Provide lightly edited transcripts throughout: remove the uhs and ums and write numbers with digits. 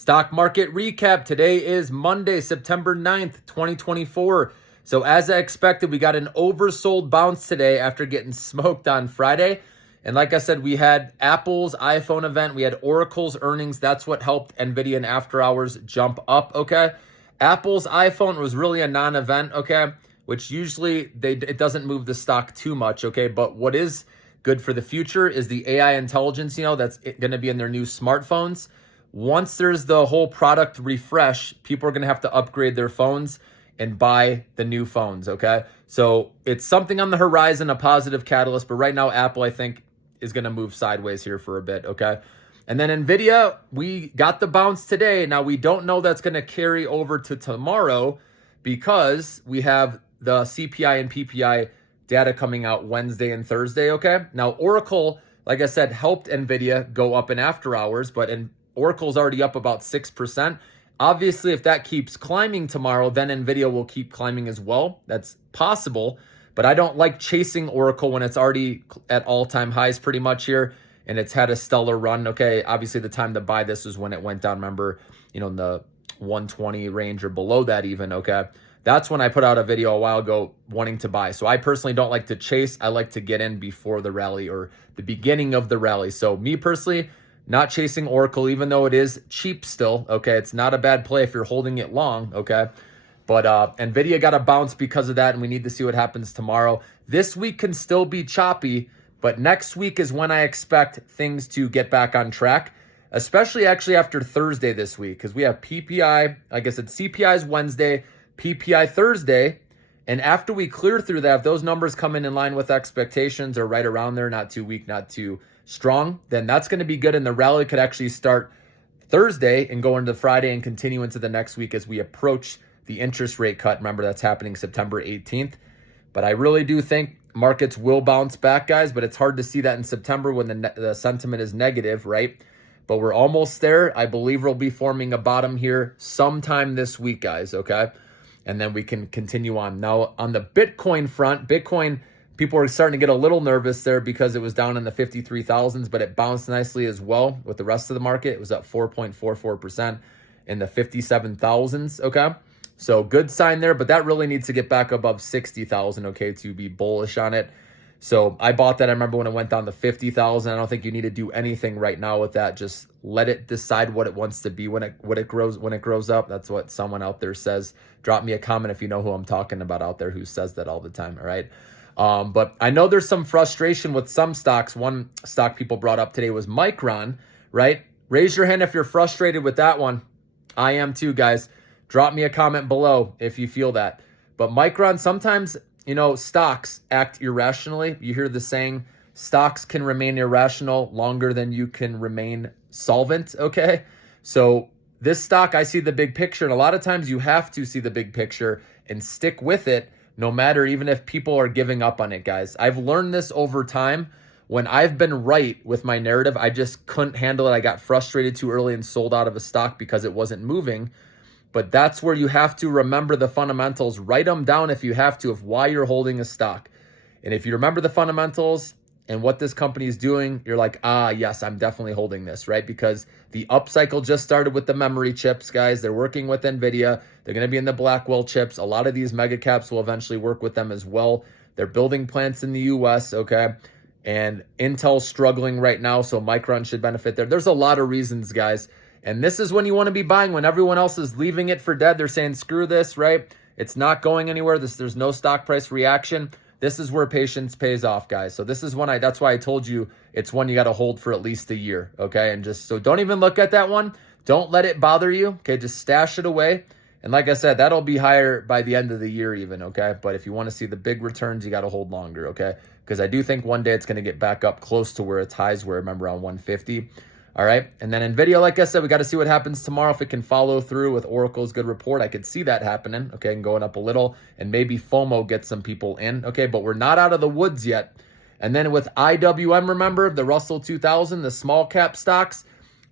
Stock market recap. Today is Monday, September 9th, 2024. So as I expected, we got an oversold bounce today after getting smoked on Friday. And like I said, we had Apple's iPhone event. We had Oracle's earnings. That's what helped NVIDIA and after hours jump up, okay? Apple's iPhone was really a non-event, okay? Which usually it doesn't move the stock too much, okay? But what is good for the future is the AI intelligence, that's going to be in their new smartphones. Once there's the whole product refresh, people are going to have to upgrade their phones and buy the new phones, okay? So it's something on the horizon, a positive catalyst, but right now Apple, I think, is going to move sideways here for a bit, okay? And then NVIDIA, we got the bounce today. Now, we don't know that's going to carry over to tomorrow because we have the CPI and PPI data coming out Wednesday and Thursday, okay? Now, Oracle, like I said, helped NVIDIA go up in after hours, but Oracle's already up about 6%. Obviously, if that keeps climbing tomorrow, then NVIDIA will keep climbing as well. That's possible, but I don't like chasing Oracle when it's already at all-time highs pretty much here, and it's had a stellar run, okay? Obviously, the time to buy this is when it went down, remember, in the 120 range or below that even, okay? That's when I put out a video a while ago wanting to buy. So I personally don't like to chase. I like to get in before the rally or the beginning of the rally. So me personally, not chasing Oracle, even though it is cheap still, okay? It's not a bad play if you're holding it long, okay? But NVIDIA got a bounce because of that, and we need to see what happens tomorrow. This week can still be choppy, but next week is when I expect things to get back on track, especially actually after Thursday this week, because we have PPI, like I said, CPI is Wednesday, PPI Thursday, and after we clear through that, if those numbers come in line with expectations or right around there, not too weak, not too strong, then that's going to be good, and the rally could actually start Thursday and go into Friday and continue into the next week as we approach the interest rate cut. Remember, that's happening September 18th. But I really do think markets will bounce back, guys, but it's hard to see that in September when the sentiment is negative, right? But we're almost there. I believe we'll be forming a bottom here sometime this week, guys, okay? And then we can continue on. Now, on the Bitcoin front, Bitcoin, people are starting to get a little nervous there because it was down in the 53,000s, but it bounced nicely as well with the rest of the market. It was up 4.44% in the 57,000s, okay? So good sign there, but that really needs to get back above 60,000, okay, to be bullish on it. So I bought that, I remember when it went down to 50,000. I don't think you need to do anything right now with that. Just let it decide what it wants to be when it grows up. That's what someone out there says. Drop me a comment if you know who I'm talking about out there who says that all the time, all right? But I know there's some frustration with some stocks. One stock people brought up today was Micron, right? Raise your hand if you're frustrated with that one. I am too, guys. Drop me a comment below if you feel that. But Micron, sometimes, stocks act irrationally. You hear the saying, stocks can remain irrational longer than you can remain solvent, okay? So this stock, I see the big picture, and a lot of times you have to see the big picture and stick with it, no matter even if people are giving up on it, guys. I've learned this over time. When I've been right with my narrative, I just couldn't handle it. I got frustrated too early and sold out of a stock because it wasn't moving. But that's where you have to remember the fundamentals. Write them down if you have to, of why you're holding a stock. And if you remember the fundamentals and what this company is doing, you're like, yes, I'm definitely holding this, right? Because the upcycle just started with the memory chips, guys. They're working with NVIDIA. They're going to be in the Blackwell chips. A lot of these mega caps will eventually work with them as well. They're building plants in the US, okay? And Intel's struggling right now, so Micron should benefit there. There's a lot of reasons, guys. And this is when you want to be buying, when everyone else is leaving it for dead. They're saying, screw this, right? It's not going anywhere. There's no stock price reaction. This is where patience pays off, guys. So this is when that's why I told you it's one you got to hold for at least a year, okay? And so don't even look at that one. Don't let it bother you, okay? Just stash it away. And like I said, that'll be higher by the end of the year even, okay? But if you want to see the big returns, you got to hold longer, okay? Because I do think one day it's going to get back up close to where its highs were, remember, around 150. All right. And then NVIDIA, like I said, we got to see what happens tomorrow. If it can follow through with Oracle's good report, I could see that happening. Okay. And going up a little, and maybe FOMO gets some people in. Okay. But we're not out of the woods yet. And then with IWM, remember the Russell 2000, the small cap stocks,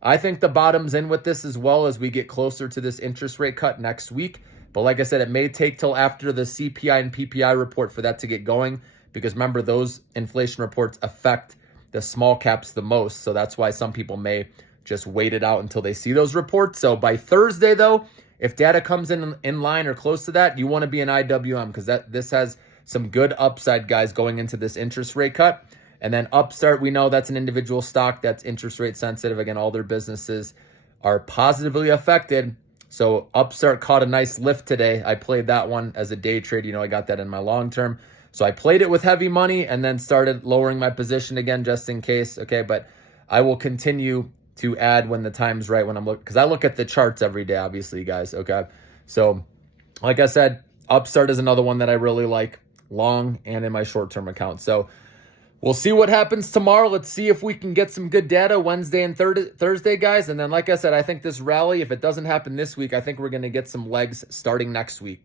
I think the bottom's in with this as well as we get closer to this interest rate cut next week. But like I said, it may take till after the CPI and PPI report for that to get going, because remember, those inflation reports affect the small caps the most. So that's why some people may just wait it out until they see those reports. So by Thursday, though, if data comes in line or close to that, you want to be an IWM because this has some good upside, guys, going into this interest rate cut. And then Upstart, we know that's an individual stock that's interest rate sensitive. Again, all their businesses are positively affected. So Upstart caught a nice lift today. I played that one as a day trade. I got that in my long term. So I played it with heavy money and then started lowering my position again just in case. Okay, but I will continue to add when the time's right, when I'm looking, because I look at the charts every day, obviously, guys. Okay, so like I said, Upstart is another one that I really like, long and in my short-term account. So we'll see what happens tomorrow. Let's see if we can get some good data Wednesday and Thursday, guys. And then, like I said, I think this rally, if it doesn't happen this week, I think we're going to get some legs starting next week.